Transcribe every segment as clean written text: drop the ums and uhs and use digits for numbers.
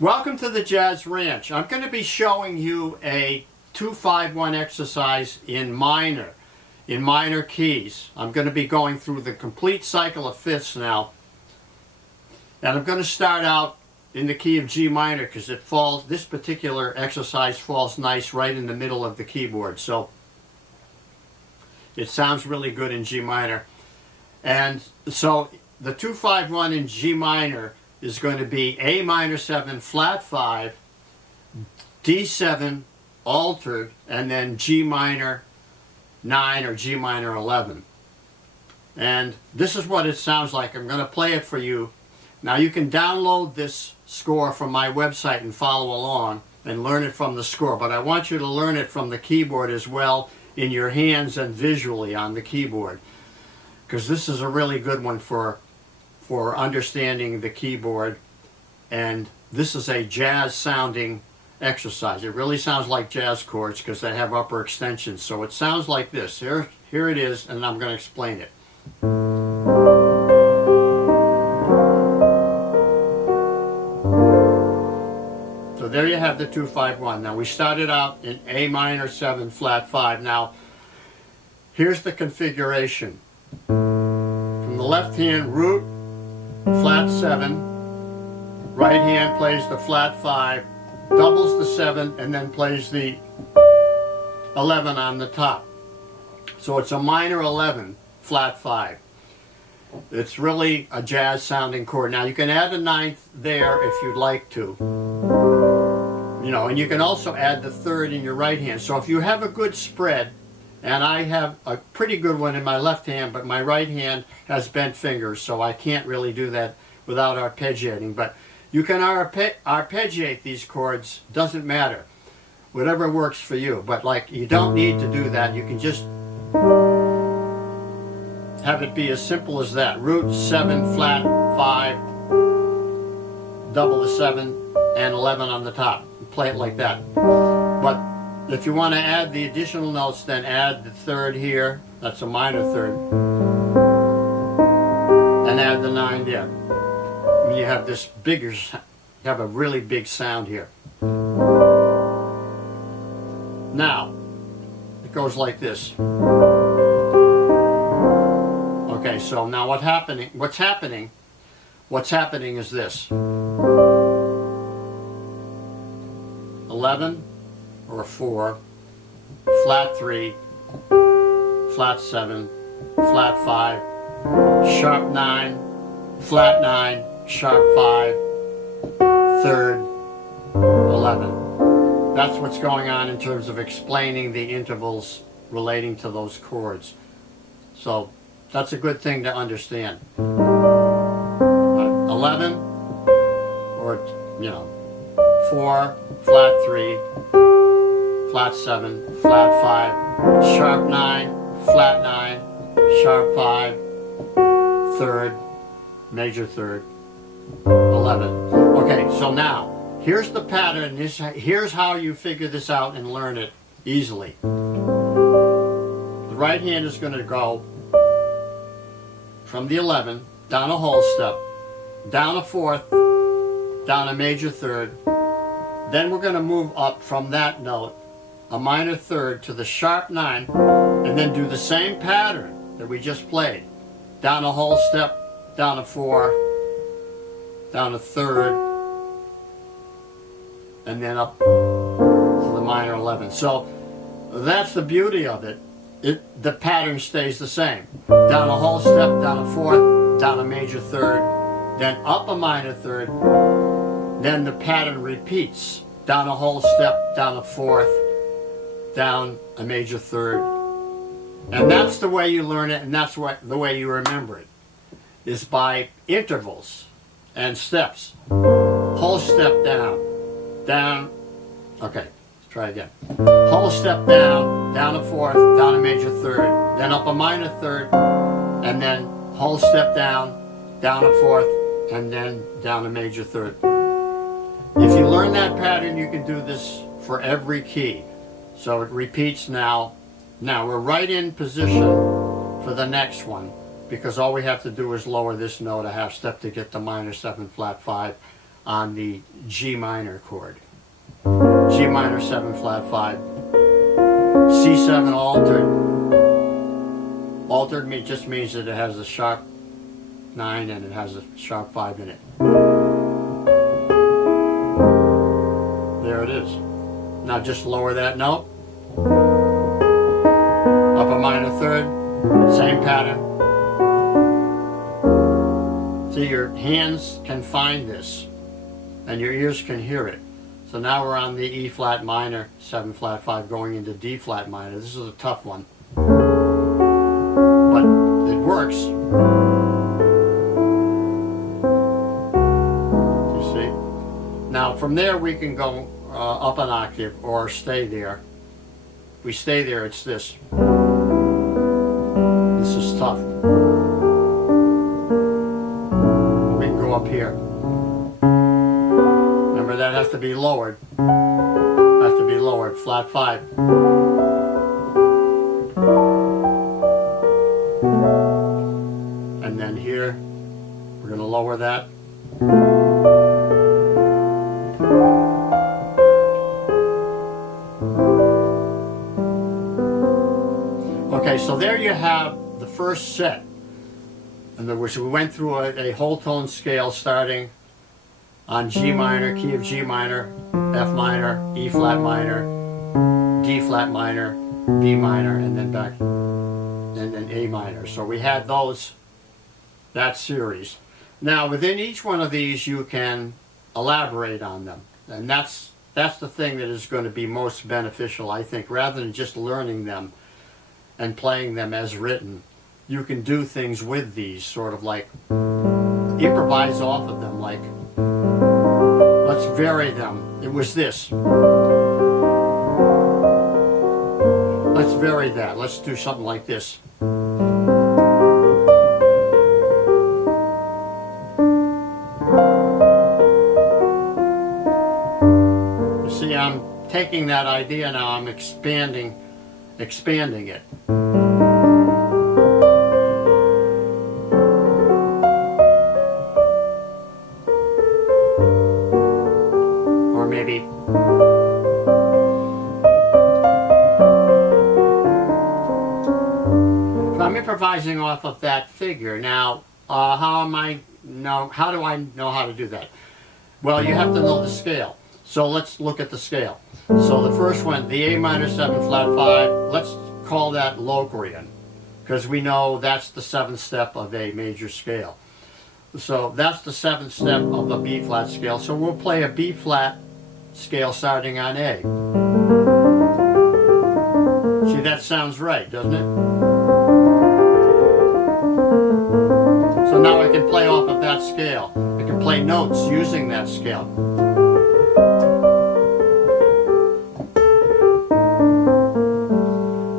Welcome to the Jazz Ranch. I'm going to be showing you a 2-5-1 exercise in minor keys. I'm going to be going through the complete cycle of fifths now. And I'm going to start out in the key of G minor because this particular exercise falls nice right in the middle of the keyboard. So it sounds really good in G minor. And so the 2-5-1 in G minor is going to be A minor 7, flat 5, D7 altered, and then G minor 9 or G minor 11. And this is what it sounds like. I'm going to play it for you. Now you can download this score from my website and follow along and learn it from the score, but I want you to learn it from the keyboard as well, in your hands and visually on the keyboard, because this is a really good one for understanding the keyboard. And this is a jazz sounding exercise. It really sounds like jazz chords because they have upper extensions. So it sounds like this. Here it is, and I'm going to explain it. So there you have the 2-5-1. Now we started out in A minor 7, flat 5. Now here's the configuration. From the left hand, root, flat 7, right hand plays the flat 5, doubles the 7, and then plays the 11 on the top. So it's a minor 11, flat 5. It's really a jazz sounding chord. Now you can add a ninth there if you'd like to. You know, and you can also add the third in your right hand. So if you have a good spread, and I have a pretty good one in my left hand, but my right hand has bent fingers, so I can't really do that without arpeggiating. But you can arpeggiate these chords, doesn't matter. Whatever works for you. But like, you don't need to do that. You can just have it be as simple as that. Root 7, flat 5, double the 7, and 11 on the top. Play it like that. But if you want to add the additional notes, then add the third here. That's a minor third. And add the 9 there. And you have this bigger, you have a really big sound here. Now, it goes like this. Okay, so now what's happening is this. 11 or 4, flat 3, flat 7, flat 5, sharp 9, flat 9, sharp 5, third, 11. That's what's going on in terms of explaining the intervals relating to those chords. So that's a good thing to understand. 11 or, 4, flat 3, flat 7, flat 5, sharp 9, flat 9, sharp 5, third, major third, 11. Okay, so now, here's the pattern. Here's how you figure this out and learn it easily. The right hand is going to go from the 11, down a whole step, down a fourth, down a major third. Then we're going to move up from that note, a minor third, to the sharp 9, and then do the same pattern that we just played. Down a whole step, down a 4, down a third, and then up to the minor 11. So that's the beauty of it. The pattern stays the same. Down a whole step, down a fourth, down a major third, then up a minor third. Then the pattern repeats. Down a whole step, down a fourth, down a major third. And that's the way you learn it, and that's the way you remember it, is by intervals and steps. Whole step down, down, okay, let's try again. Whole step down, down a fourth, down a major third, then up a minor third, and then whole step down a fourth, and then down a major third. If you learn that pattern, you can do this for every key. So it repeats now. Now we're right in position for the next one, because all we have to do is lower this note a half step to get the minor 7 flat 5 on the G minor chord. G minor 7 flat 5. C7 altered. Altered just means that it has a sharp 9 and it has a sharp 5 in it. There it is. Now just lower that note. Upper minor third, same pattern. See, your hands can find this and your ears can hear it. So now we're on the E flat minor 7 flat 5 going into D flat minor. This is a tough one, but it works. You see? Now from there we can go up an octave or stay there. If we stay there, it's this. This is tough. We can go up here. Remember, that has to be lowered. Has to be lowered. Flat 5. And then here, we're going to lower that. Okay, so there you have the first set, in which we went through a whole tone scale starting on G minor, key of G minor, F minor, E flat minor, D flat minor, B minor, and then back and then A minor. So we had that series. Now within each one of these you can elaborate on them, and that's the thing that is going to be most beneficial, I think, rather than just learning them and playing them as written. You can do things with these, sort of like improvise off of them, like let's vary them. It was this. Let's vary that. Let's do something like this. You see, I'm taking that idea now, I'm expanding it. Or maybe so I'm improvising off of that figure. Now, how do I know how to do that? Well, you have to know the scale. So let's look at the scale. So the first one, the A minor 7 flat 5, let's call that Locrian, because we know that's the 7th step of a major scale. So that's the 7th step of a B flat scale. So we'll play a B flat scale starting on A. See, that sounds right, doesn't it? So now I can play off of that scale. I can play notes using that scale.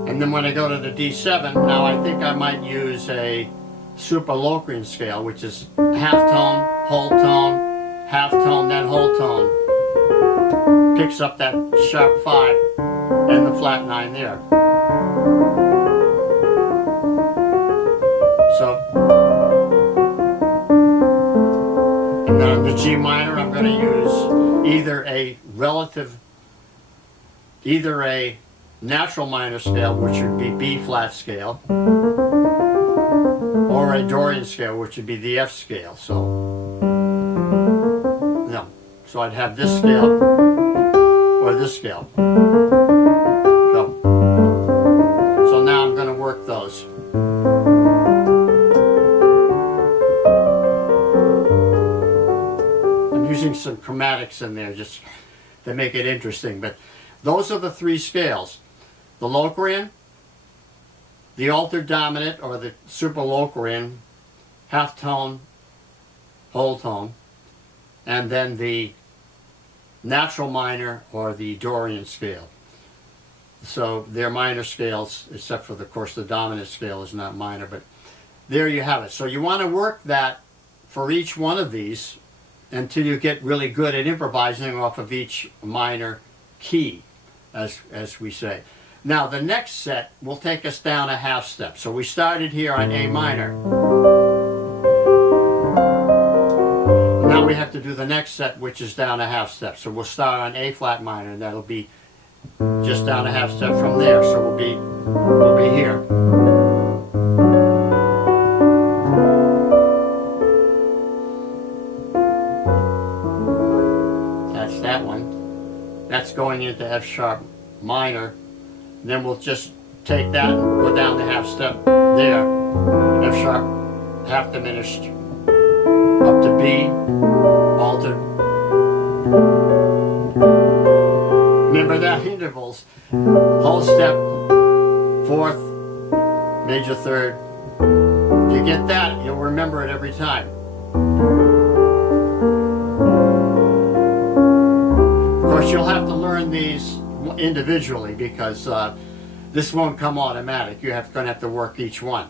And then when I go to the D7, now I think I might use a super Locrian scale, which is half tone, whole tone, half tone, then whole tone. Picks up that sharp 5 and the flat 9 there. So, and then on the G minor, I'm going to use either a natural minor scale, which would be B flat scale, or a Dorian scale, which would be the F scale. So I'd have this scale or this scale. So now I'm going to work those. I'm using some chromatics in there just to make it interesting, but those are the 3 scales. The Locrian, the altered dominant or the super Locrian, half tone, whole tone, and then the natural minor or the Dorian scale. So they're minor scales, except for, of course, the dominant scale is not minor, but there you have it. So you want to work that for each one of these until you get really good at improvising off of each minor key, as we say. Now the next set will take us down a half step. So we started here on A minor. Now we we have to do the next set, which is down a half step. So we'll start on A flat minor, and that'll be just down a half step from there. So we'll be here. That's that one. That's going into F sharp minor. Then we'll just take that and go down the half step there. F sharp, half diminished, up to B, altered. Remember that intervals, whole step, fourth, major third. If you get that, you'll remember it every time. Of course, you'll have to learn these individually because this won't come automatic. You're going to have to work each one.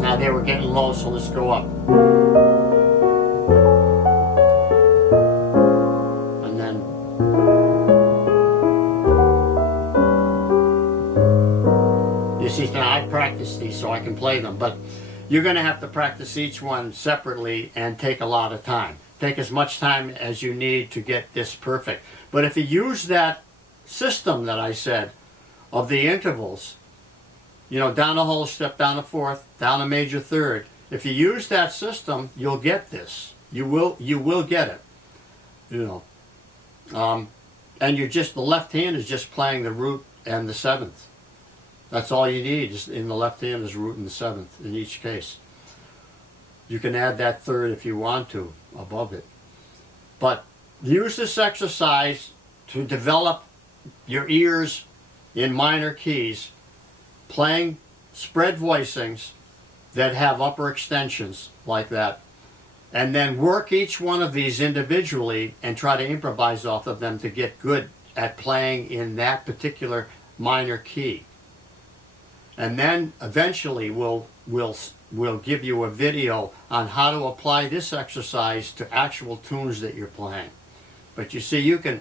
Now they were getting low, so let's go up. And then you see, now I practice these so I can play them, but you're going to have to practice each one separately and take a lot of time. Take as much time as you need to get this perfect. But if you use that system that I said of the intervals, you know, down a whole step, down a fourth, down a major third, if you use that system, you'll get this. You will get it. You know, and you're just, the left hand is just playing the root and the seventh. That's all you need. Just in the left hand is root and the seventh in each case. You can add that third if you want to above it. But use this exercise to develop your ears in minor keys, playing spread voicings that have upper extensions like that, and then work each one of these individually and try to improvise off of them to get good at playing in that particular minor key. And then eventually we'll give you a video on how to apply this exercise to actual tunes that you're playing. But you see, you can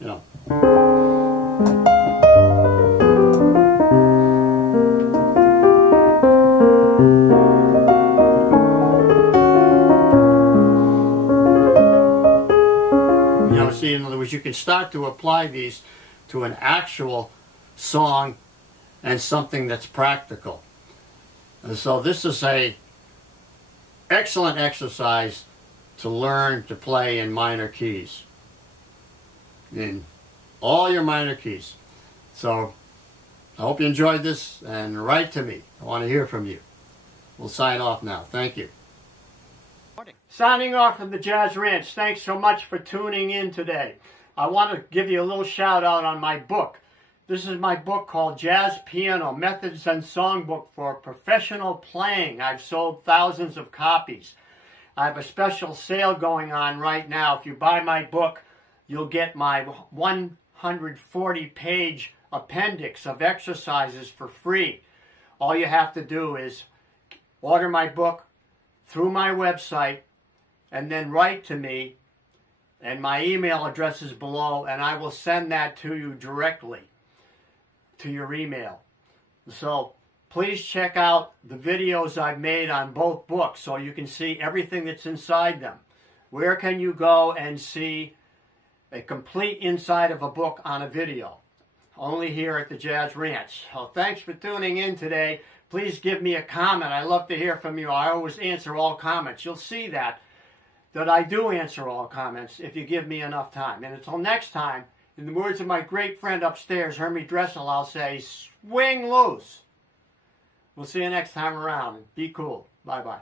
you know. You know, see, in other words, you can start to apply these to an actual song and something that's practical. And so this is a excellent exercise to learn to play in minor keys. In all your minor keys. So I hope you enjoyed this, and write to me. I want to hear from you. We'll sign off now. Thank you. Signing off from the Jazz Ranch. Thanks so much for tuning in today. I want to give you a little shout out on my book. This is my book called Jazz Piano Methods and Songbook for Professional Playing. I've sold thousands of copies. I have a special sale going on right now. If you buy my book, you'll get my 140-page appendix of exercises for free. All you have to do is order my book through my website and then write to me, and my email address is below, and I will send that to you directly to your email. So please check out the videos I've made on both books so you can see everything that's inside them. Where can you go and see a complete inside of a book on a video? Only here at the Jazz Ranch. So thanks for tuning in today. Please give me a comment. I love to hear from you. I always answer all comments. You'll see that I do answer all comments if you give me enough time. And until next time, in the words of my great friend upstairs, Hermie Dressel, I'll say, swing loose. We'll see you next time around. Be cool. Bye-bye.